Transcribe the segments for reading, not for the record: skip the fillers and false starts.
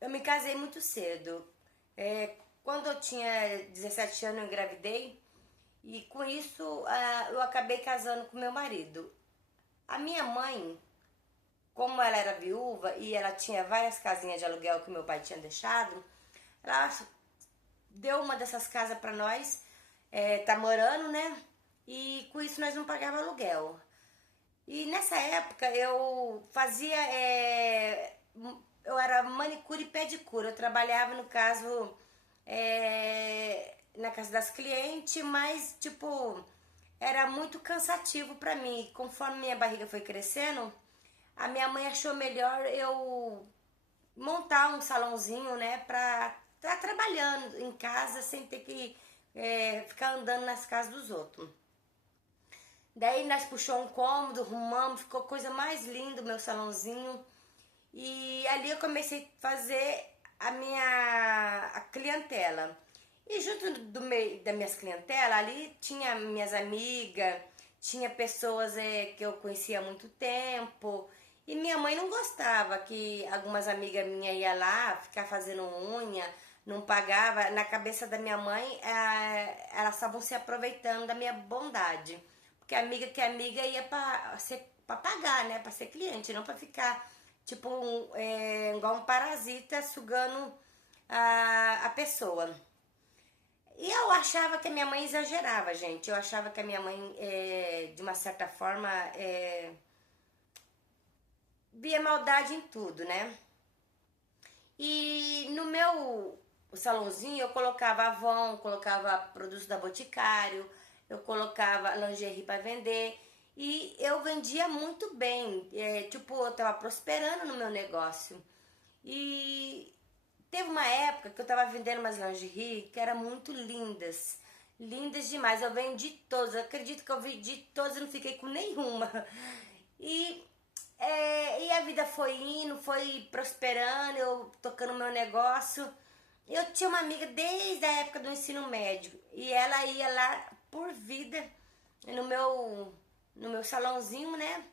Eu me casei muito cedo. Quando eu tinha 17 anos, eu engravidei. E com isso, eu acabei casando com meu marido. A minha mãe, como ela era viúva e ela tinha várias casinhas de aluguel que meu pai tinha deixado, ela deu uma dessas casas para nós, tá morando, né? E com isso nós não pagava aluguel. E nessa época eu fazia. Eu era manicure e pedicure. Eu trabalhava, no caso, na casa das clientes, mas, tipo, era muito cansativo pra mim. Conforme minha barriga foi crescendo, a minha mãe achou melhor eu montar um salãozinho, né, pra estar trabalhando em casa sem ter que ficar andando nas casas dos outros. Daí nós puxou um cômodo, arrumamos, ficou coisa mais linda o meu salãozinho. E ali eu comecei a fazer a clientela. E junto do meio das minhas clientelas, ali tinha minhas amigas, tinha pessoas que eu conhecia há muito tempo. E minha mãe não gostava que algumas amigas minhas iam lá ficar fazendo unha, não pagava. Na cabeça da minha mãe, elas estavam se aproveitando da minha bondade. Porque amiga que é amiga ia pra pagar, né? Pra ser cliente, não pra ficar tipo igual um parasita sugando a pessoa. E eu achava que a minha mãe exagerava, gente. Eu achava que a minha mãe, de uma certa forma, via maldade em tudo, né? E no meu salãozinho eu colocava Avon, colocava produtos da Boticário, eu colocava lingerie para vender e eu vendia muito bem. Tipo, eu tava prosperando no meu negócio. E teve uma época que eu tava vendendo umas lingerie que eram muito lindas. Lindas demais. Eu vendi todas. Eu acredito que eu vendi todas e não fiquei com nenhuma. E, e a vida foi indo, foi prosperando, eu tocando meu negócio. Eu tinha uma amiga desde a época do ensino médio. E ela ia lá por vida no meu salãozinho, né?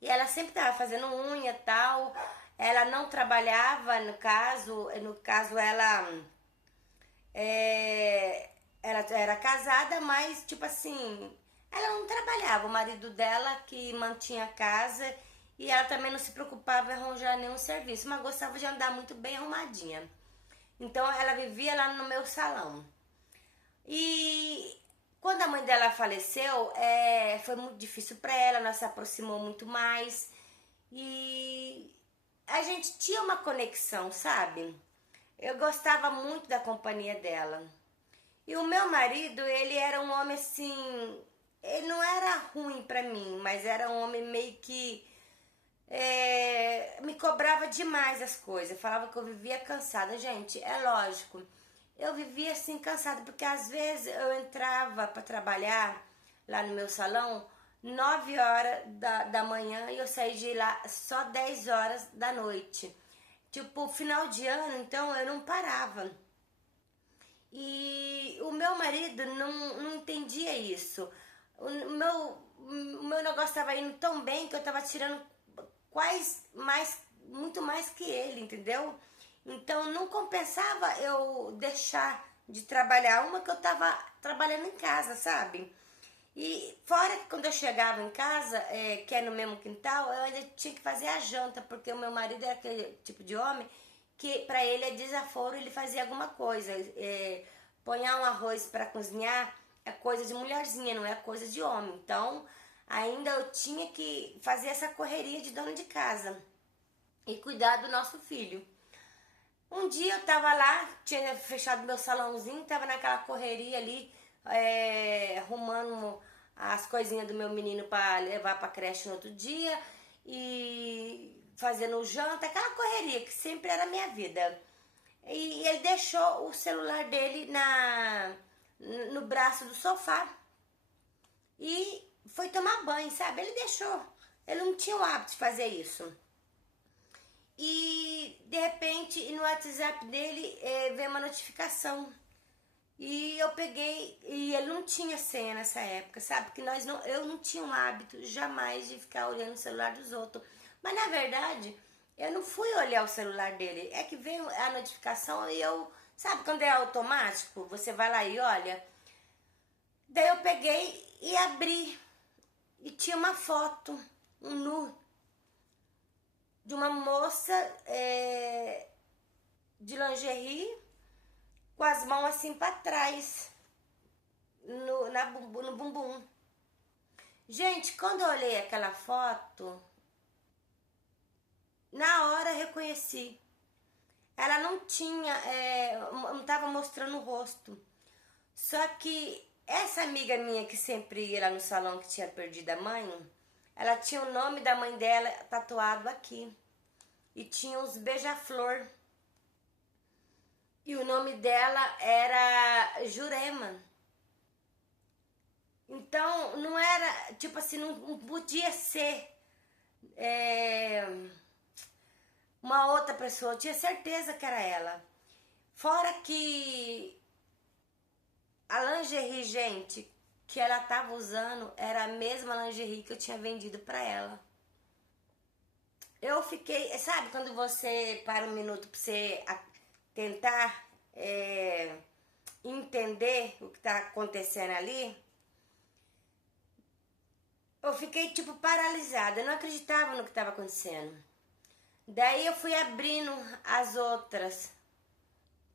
E ela sempre tava fazendo unha e tal. Ela não trabalhava, no caso ela era casada, mas tipo assim, ela não trabalhava. O marido dela que mantinha a casa e ela também não se preocupava em arranjar nenhum serviço, mas gostava de andar muito bem arrumadinha. Então ela vivia lá no meu salão. E quando a mãe dela faleceu, foi muito difícil para ela, nós se aproximou muito mais e a gente tinha uma conexão, sabe? Eu gostava muito da companhia dela. E o meu marido, ele era um homem assim, ele não era ruim pra mim, mas era um homem meio que me cobrava demais as coisas, falava que eu vivia cansada. Gente, é lógico, eu vivia assim cansada, porque às vezes eu entrava para trabalhar lá no meu salão 9 horas da manhã e eu saí de lá só 10 horas da noite. Tipo, final de ano, então eu não parava. E o meu marido não entendia isso. O meu negócio estava indo tão bem que eu estava tirando muito mais que ele, entendeu? Então não compensava eu deixar de trabalhar. Uma que eu estava trabalhando em casa, sabe? E fora que quando eu chegava em casa, que é no mesmo quintal, eu ainda tinha que fazer a janta, porque o meu marido é aquele tipo de homem que para ele é desaforo ele fazer alguma coisa. Ponhar um arroz para cozinhar é coisa de mulherzinha, não é coisa de homem. Então, ainda eu tinha que fazer essa correria de dona de casa e cuidar do nosso filho. Um dia eu tava lá, tinha fechado meu salãozinho, tava naquela correria ali, arrumando as coisinhas do meu menino para levar pra creche no outro dia e fazendo janta, aquela correria que sempre era a minha vida. E ele deixou o celular dele no braço do sofá e foi tomar banho, sabe? Ele deixou. Ele não tinha o hábito de fazer isso. E de repente no WhatsApp dele veio uma notificação. E eu peguei, e ele não tinha senha nessa época, sabe? Porque eu não tinha um hábito jamais de ficar olhando o celular dos outros. Mas na verdade, Eu não fui olhar o celular dele. É que veio a notificação e eu... Sabe quando é automático? Você vai lá e olha. Daí eu peguei e abri. E tinha uma foto, um nu, de uma moça de lingerie com as mãos assim pra trás, no bumbum. Gente, quando eu olhei aquela foto, na hora reconheci. Ela não tinha, não estava mostrando o rosto. Só que essa amiga minha que sempre ia lá no salão que tinha perdido a mãe, ela tinha o nome da mãe dela tatuado aqui. E tinha uns beija-flor. E o nome dela era Jurema. Então, não era, tipo assim, não podia ser uma outra pessoa. Eu tinha certeza que era ela. Fora que a lingerie, gente, que ela tava usando era a mesma lingerie que eu tinha vendido pra ela. Eu fiquei, sabe quando você para um minuto pra você tentar entender o que tá acontecendo ali? Eu fiquei tipo paralisada, eu não acreditava no que estava acontecendo. Daí eu fui abrindo as outras,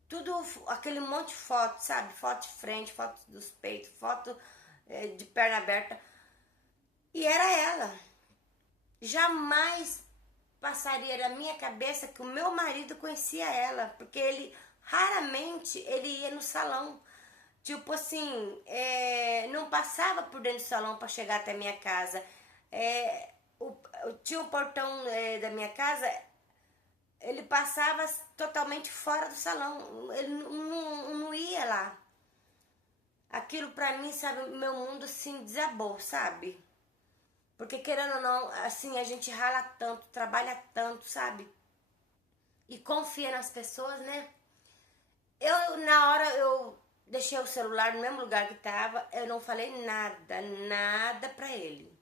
tudo aquele monte de foto, sabe? Foto de frente, foto dos peitos, foto de perna aberta. E era ela. Jamais passaria na minha cabeça que o meu marido conhecia ela, porque ele raramente ele ia no salão. Tipo assim, não passava por dentro do salão para chegar até a minha casa. Tinha um portão da minha casa, ele passava totalmente fora do salão. Ele não ia lá. Aquilo pra mim, sabe, meu mundo assim desabou, sabe? Porque querendo ou não, assim, a gente rala tanto, trabalha tanto, sabe? E confia nas pessoas, né? Na hora, eu deixei o celular no mesmo lugar que tava, eu não falei nada pra ele.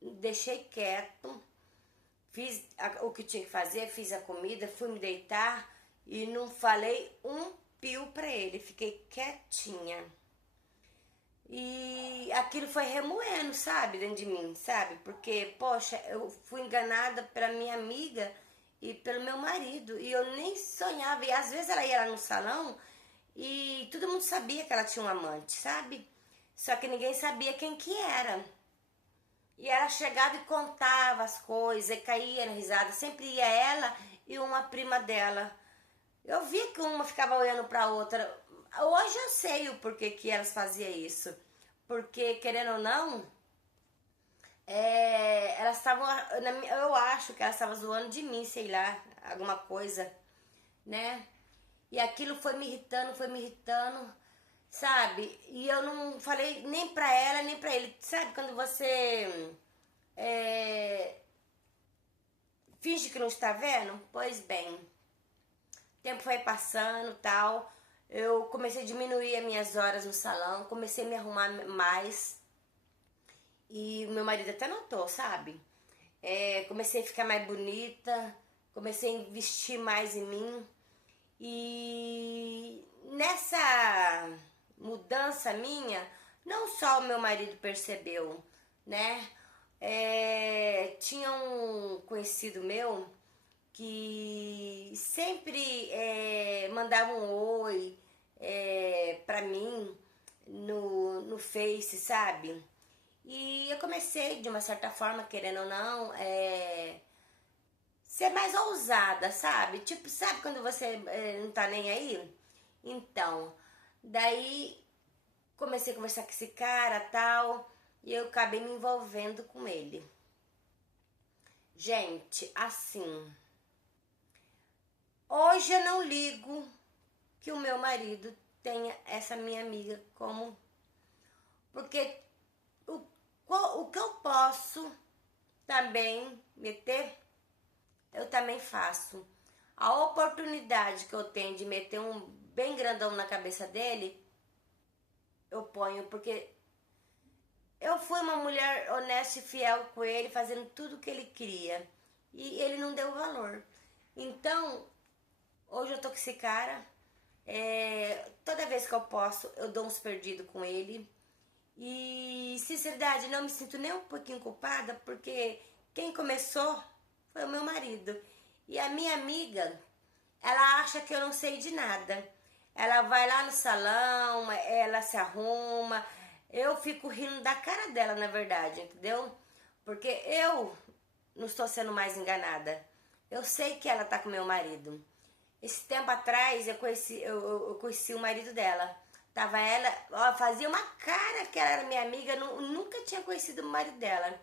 Deixei quieto, fiz o que tinha que fazer, fiz a comida, fui me deitar e não falei um pio pra ele, fiquei quietinha. E aquilo foi remoendo, sabe, dentro de mim, sabe? Porque, poxa, eu fui enganada pela minha amiga e pelo meu marido. E eu nem sonhava. E às vezes ela ia lá no salão e todo mundo sabia que ela tinha um amante, sabe? Só que ninguém sabia quem que era. E ela chegava e contava as coisas, e caía na risada. Sempre ia ela e uma prima dela. Eu via que uma ficava olhando pra outra. Hoje eu sei o porquê que elas faziam isso. Porque, querendo ou não, elas estavam. Eu acho que elas estavam zoando de mim, sei lá, alguma coisa, né? E aquilo foi me irritando, sabe? E eu não falei nem pra ela, nem pra ele. Sabe quando você finge que não está vendo? Pois bem, o tempo foi passando, tal. Eu comecei a diminuir as minhas horas no salão, comecei a me arrumar mais. E o meu marido até notou, sabe? Comecei a ficar mais bonita, comecei a investir mais em mim. E nessa mudança minha, não só o meu marido percebeu, né? Tinha um conhecido meu que sempre mandava um oi pra mim no Face, sabe? E eu comecei, de uma certa forma, querendo ou não, ser mais ousada, sabe? Tipo, sabe quando você não tá nem aí? Então, daí comecei a conversar com esse cara tal, e eu acabei me envolvendo com ele. Gente, assim, hoje eu não ligo que o meu marido tenha essa minha amiga como... Porque o que eu posso também meter, eu também faço. A oportunidade que eu tenho de meter um bem grandão na cabeça dele, eu ponho, porque eu fui uma mulher honesta e fiel com ele, fazendo tudo o que ele queria. e ele não deu valor. Então, hoje eu tô com esse cara, toda vez que eu posso, eu dou uns perdidos com ele. E, sinceridade, não me sinto nem um pouquinho culpada, porque quem começou foi o meu marido. E a minha amiga, ela acha que eu não sei de nada. Ela vai lá no salão, ela se arruma. Eu fico rindo da cara dela, na verdade, entendeu? Porque eu não estou sendo mais enganada. Eu sei que ela tá com meu marido. Esse tempo atrás eu conheci o marido dela. Tava ela, ó, fazia uma cara que ela era minha amiga, nunca tinha conhecido o marido dela.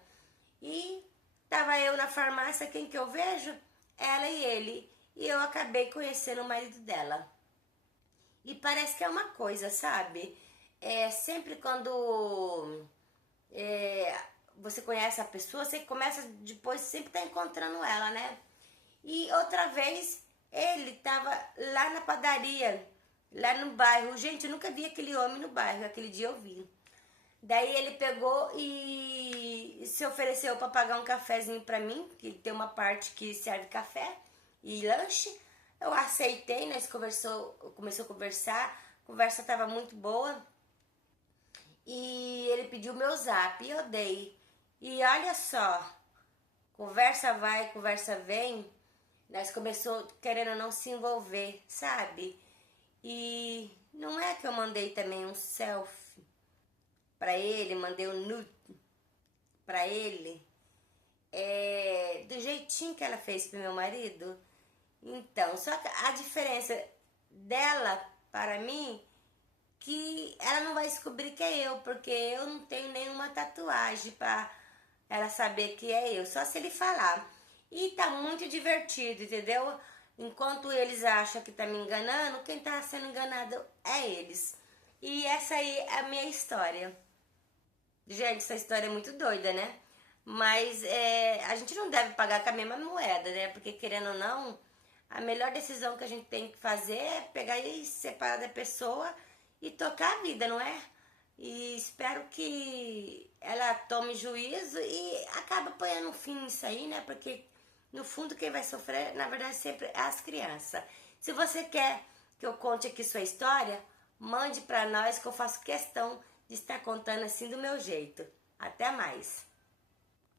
E tava eu na farmácia, quem que eu vejo? Ela e ele. E eu acabei conhecendo o marido dela. E parece que é uma coisa, sabe? Sempre quando você conhece a pessoa, você começa depois sempre tá encontrando ela, né? E outra vez ele tava lá na padaria, lá no bairro. Gente, eu nunca vi aquele homem no bairro, aquele dia eu vi. Daí ele pegou e se ofereceu para pagar um cafezinho para mim, que tem uma parte que serve café e lanche. Eu aceitei, nós começou a conversar, a conversa tava muito boa. E ele pediu meu zap e eu dei. E olha só, conversa vai, conversa vem. Nós começou querendo não se envolver, sabe? E não é que eu mandei também um selfie pra ele, mandei um nude pra ele, do jeitinho que ela fez pro meu marido. Então, só que a diferença dela para mim, que ela não vai descobrir que é eu, porque eu não tenho nenhuma tatuagem pra ela saber que é eu, só se ele falar. E tá muito divertido, entendeu? Enquanto eles acham que tá me enganando, quem tá sendo enganado é eles. E essa aí é a minha história. Gente, essa história é muito doida, né? Mas a gente não deve pagar com a mesma moeda, né? Porque querendo ou não, a melhor decisão que a gente tem que fazer é pegar e separar da pessoa e tocar a vida, não é? E espero que ela tome juízo e acabe apanhando um fim nisso aí, né? Porque no fundo quem vai sofrer, na verdade, sempre é as crianças. Se você quer que eu conte aqui sua história, mande pra nós que eu faço questão de estar contando assim do meu jeito. Até mais!